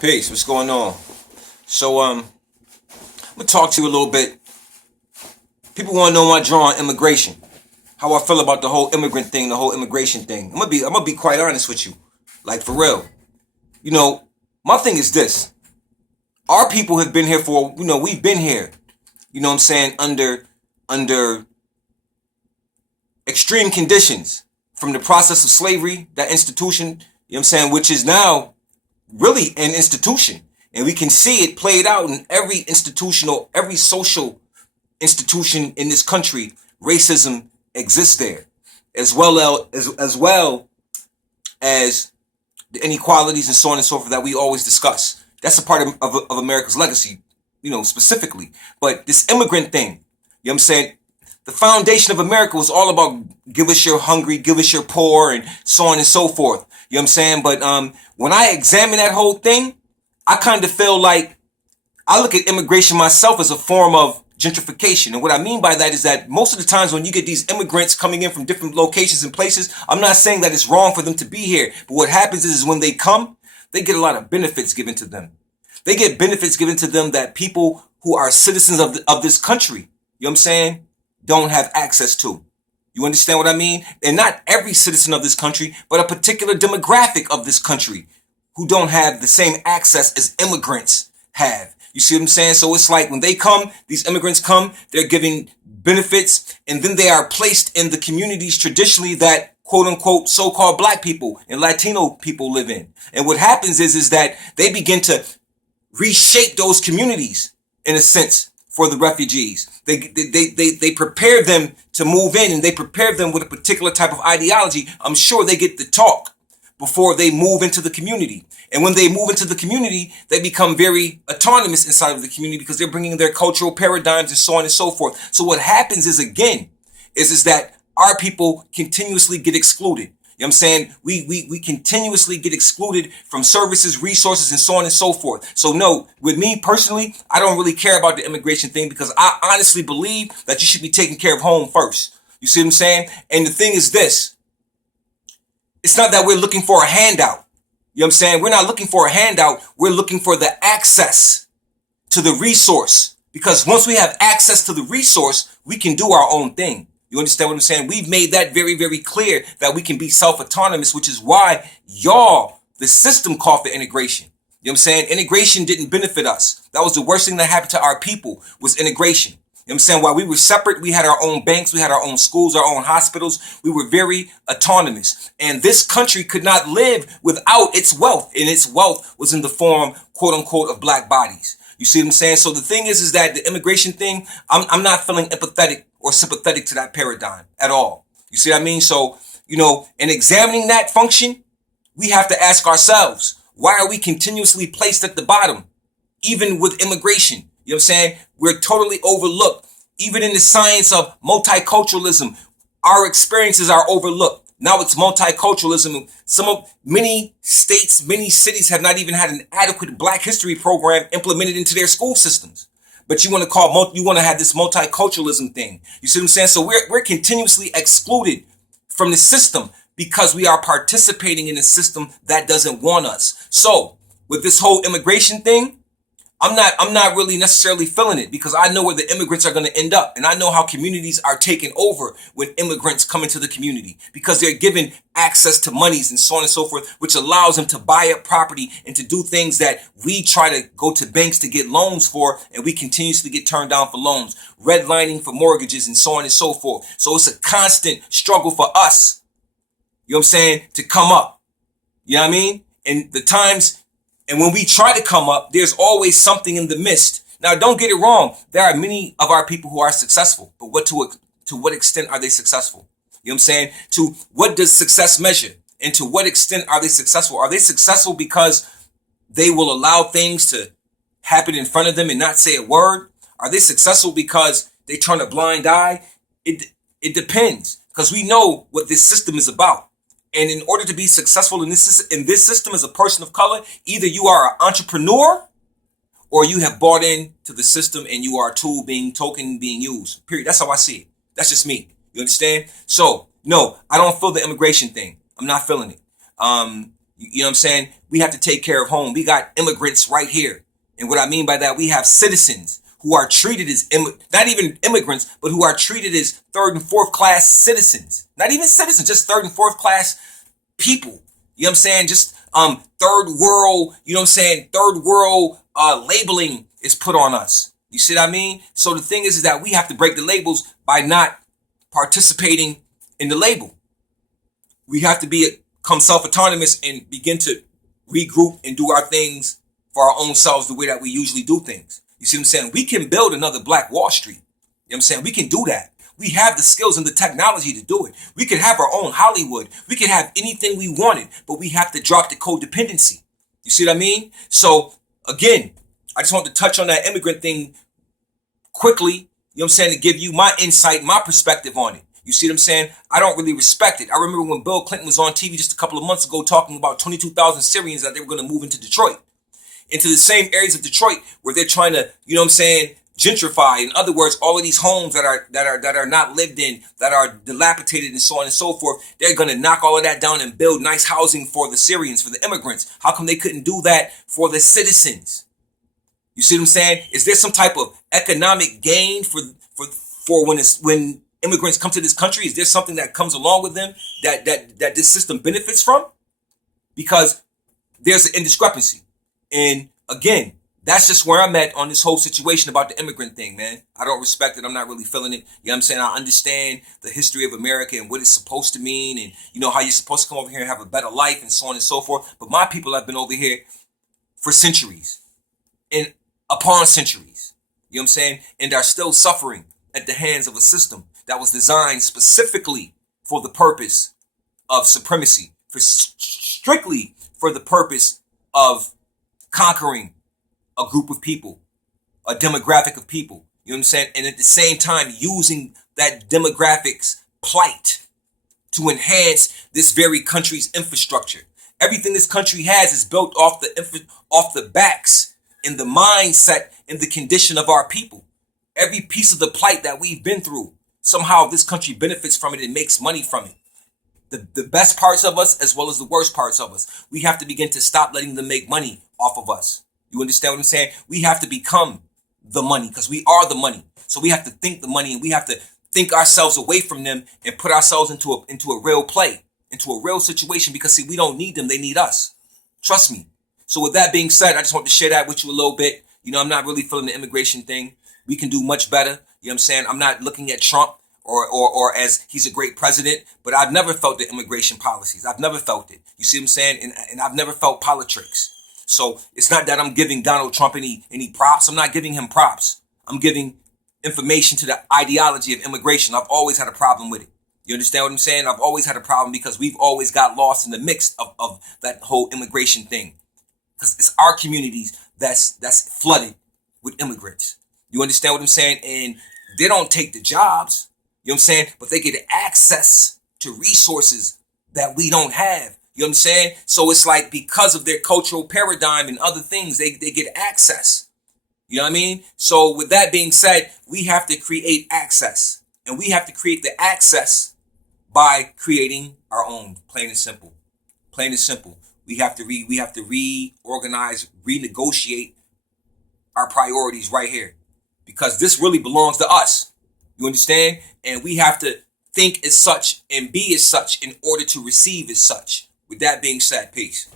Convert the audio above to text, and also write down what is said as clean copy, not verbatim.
Peace. What's going on? So I'm gonna talk to you a little bit. People want to know my draw on immigration, how I feel about the whole immigrant thing, the whole immigration thing. I'm gonna be quite honest with you, like for real. You know, my thing is this: our people have been here for, we've been here. You know what I'm saying, under extreme conditions, from the process of slavery, that institution. You know what I'm saying, which is now really an institution. And we can see it played out in every social institution in this country. Racism exists there, as well as the inequalities and so on and so forth that we always discuss. That's a part of America's legacy, specifically. But this immigrant thing, you know what I'm saying? The foundation of America was all about give us your hungry, give us your poor, and so on and so forth. You know what I'm saying? But when I examine that whole thing, I kind of feel like I look at immigration myself as a form of gentrification. And what I mean by that is that most of the times when you get these immigrants coming in from different locations and places, I'm not saying that it's wrong for them to be here. But what happens is when they come, they get a lot of benefits given to them. They get benefits given to them that people who are citizens of this country, you know what I'm saying, don't have access to. You understand what I mean? And not every citizen of this country, but a particular demographic of this country who don't have the same access as immigrants have. You see what I'm saying? So it's like when they come, these immigrants come, they're giving benefits, and then they are placed in the communities traditionally that quote unquote so-called black people and Latino people live in. And what happens is that they begin to reshape those communities in a sense for the refugees. They prepare them to move in, and they prepare them with a particular type of ideology. I'm sure they get the talk before they move into the community. And when they move into the community, they become very autonomous inside of the community because they're bringing their cultural paradigms and so on and so forth. So what happens is, again, is that our people continuously get excluded. You know what I'm saying? We continuously get excluded from services, resources, and so on and so forth. So no, with me personally, I don't really care about the immigration thing because I honestly believe that you should be taking care of home first. You see what I'm saying? And the thing is this: it's not that we're looking for a handout. You know what I'm saying? We're not looking for a handout. We're looking for the access to the resource. Because once we have access to the resource, we can do our own thing. You understand what I'm saying? We've made that very, very clear that we can be self-autonomous, which is why the system called for integration. You know what I'm saying? Integration didn't benefit us. That was the worst thing that happened to our people, was integration. You know what I'm saying? While we were separate, we had our own banks, we had our own schools, our own hospitals. We were very autonomous. And this country could not live without its wealth. And its wealth was in the form, quote unquote, of black bodies. You see what I'm saying? So the thing is that the immigration thing, I'm not feeling empathetic or sympathetic to that paradigm at all. You see what I mean? So, in examining that function, we have to ask ourselves, why are we continuously placed at the bottom, even with immigration? You know what I'm saying? We're totally overlooked. Even in the science of multiculturalism, our experiences are overlooked. Now it's multiculturalism. Many states, many cities have not even had an adequate Black history program implemented into their school systems. But you want to have this multiculturalism thing. You see what I'm saying? So we're continuously excluded from the system because we are participating in a system that doesn't want us. So with this whole immigration thing, I'm not really necessarily feeling it because I know where the immigrants are going to end up. And I know how communities are taken over when immigrants come into the community because they're given access to monies and so on and so forth, which allows them to buy up property and to do things that we try to go to banks to get loans for, and we continuously get turned down for loans, redlining for mortgages and so on and so forth. So it's a constant struggle for us, you know what I'm saying, to come up. You know what I mean? And when we try to come up, there's always something in the midst. Now, don't get it wrong. There are many of our people who are successful, but to what extent are they successful? You know what I'm saying? To what does success measure? And to what extent are they successful? Are they successful because they will allow things to happen in front of them and not say a word? Are they successful because they turn a blind eye? It depends, because we know what this system is about. And in order to be successful in this system as a person of color, either you are an entrepreneur or you have bought into the system and you are a tool being token, being used. Period. That's how I see it. That's just me. You understand? So, no, I don't feel the immigration thing. I'm not feeling it. You know what I'm saying? We have to take care of home. We got immigrants right here. And what I mean by that, we have citizens who are treated as, not even immigrants, but who are treated as third and fourth class citizens. Not even citizens, just third and fourth class people. You know what I'm saying? Just third world, you know what I'm saying? Third world labeling is put on us. You see what I mean? So the thing is that we have to break the labels by not participating in the label. We have to become self-autonomous and begin to regroup and do our things for our own selves the way that we usually do things. You see what I'm saying? We can build another Black Wall Street. You know what I'm saying? We can do that. We have the skills and the technology to do it. We could have our own Hollywood. We could have anything we wanted, but we have to drop the codependency. You see what I mean? So again, I just want to touch on that immigrant thing quickly, you know what I'm saying, to give you my insight, my perspective on it. You see what I'm saying? I don't really respect it. I remember when Bill Clinton was on TV just a couple of months ago talking about 22,000 Syrians that they were going to move into Detroit, into the same areas of Detroit where they're trying to, you know what I'm saying, gentrify. In other words, all of these homes that are not lived in, that are dilapidated and so on and so forth, they're going to knock all of that down and build nice housing for the Syrians, for the immigrants. How come they couldn't do that for the citizens? You see what I'm saying? Is there some type of economic gain for when immigrants come to this country? Is there something that comes along with them that this system benefits from? Because there's an indiscrepancy. And again, that's just where I'm at on this whole situation about the immigrant thing, man. I don't respect it. I'm not really feeling it. You know what I'm saying? I understand the history of America and what it's supposed to mean, and you know how you're supposed to come over here and have a better life and so on and so forth. But my people have been over here for centuries and upon centuries. You know what I'm saying? And are still suffering at the hands of a system that was designed specifically for the purpose of supremacy, strictly for the purpose of conquering a group of people, a demographic of people. You know what I'm saying? And at the same time, using that demographics plight to enhance this very country's infrastructure. Everything this country has is built off the backs and the mindset and the condition of our people. Every piece of the plight that we've been through, somehow this country benefits from it and makes money from it. The best parts of us as well as the worst parts of us. We have to begin to stop letting them make money off of us. You understand what I'm saying? We have to become the money because we are the money. So we have to think the money, and we have to think ourselves away from them and put ourselves into a real play, into a real situation, because see, we don't need them. They need us. Trust me. So with that being said, I just want to share that with you a little bit. You know, I'm not really feeling the immigration thing. We can do much better. You know what I'm saying? I'm not looking at Trump or as he's a great president, but I've never felt the immigration policies. I've never felt it. You see what I'm saying? And I've never felt politics. So it's not that I'm giving Donald Trump any props. I'm not giving him props. I'm giving information to the ideology of immigration. I've always had a problem with it. You understand what I'm saying? I've always had a problem because we've always got lost in the mix of that whole immigration thing. Because it's our communities that's flooded with immigrants. You understand what I'm saying? And they don't take the jobs, you know what I'm saying? But they get access to resources that we don't have. You know what I'm saying? So it's like because of their cultural paradigm and other things, they get access. You know what I mean? So with that being said, we have to create access. And we have to create the access by creating our own, plain and simple. Plain and simple. We have to reorganize, renegotiate our priorities right here. Because this really belongs to us. You understand? And we have to think as such and be as such in order to receive as such. With that being said, peace.